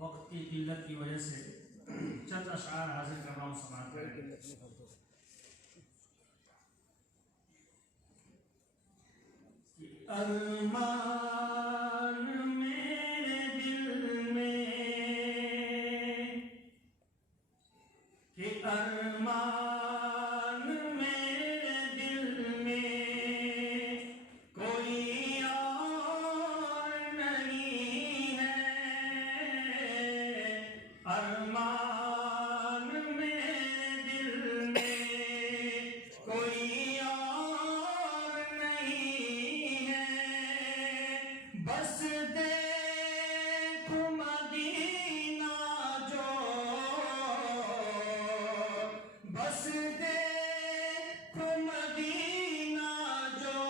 वक्त की किल्लत की वजह से चंद अशआर हाजिर कर रहा हूँ समाज में। अरमान मेरे दिल में कि अरमान मेरे दिल में कोई और नहीं है। अरमान मेरे दिल में कोई और नहीं है। बस देखो मदीना जो, बस देखो मदीना जो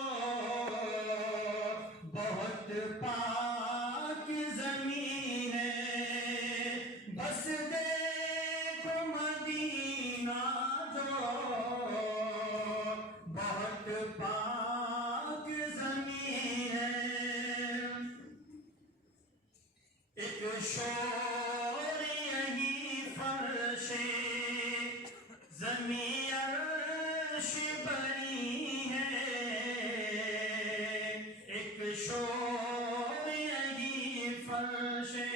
बहुत पाक ज़मीन है। बस देखो मदीना जो बहुत पाक ज़मीन है। एक शोर यही फर्शे ज़मीन अर्श बनी है। एक शोर यही फर्शे,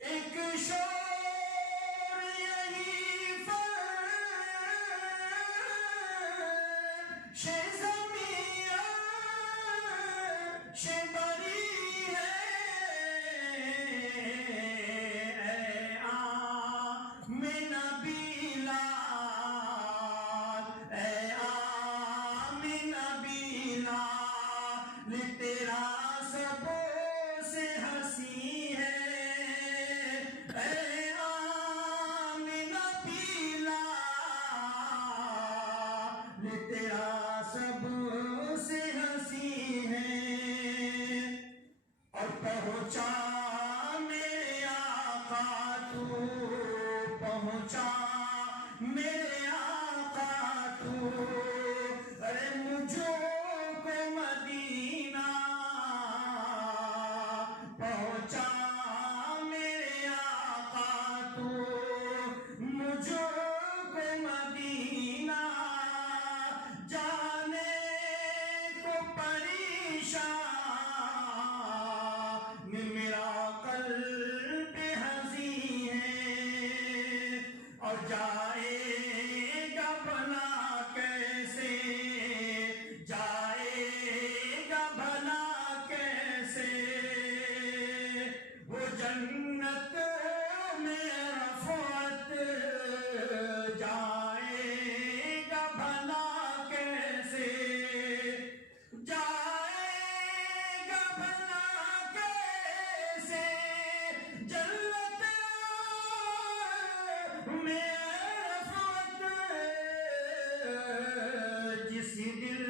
एक शोर यही फर्शे ज़मीन अर्श बनी है। तेरा सबों से हंसी है। ऐ आमिना बिलाल तेरा सबों से हंसी है। और पहुंचा मेरे आका तू, पहुंचा मेरे आका तू। अरे मुझो को मदीना पहुंचा मेरे आका तू। मुझो को मदीना जाने को परेशान मेरा कल्ब हज़ी है। और जाएगा भला कैसे, जाएगा भला कैसे वो जन्नत में रफ़अत। जाएगा भला कैसे, जाएगा भला कैसे जन्नत में रफ़अत। जिस दिल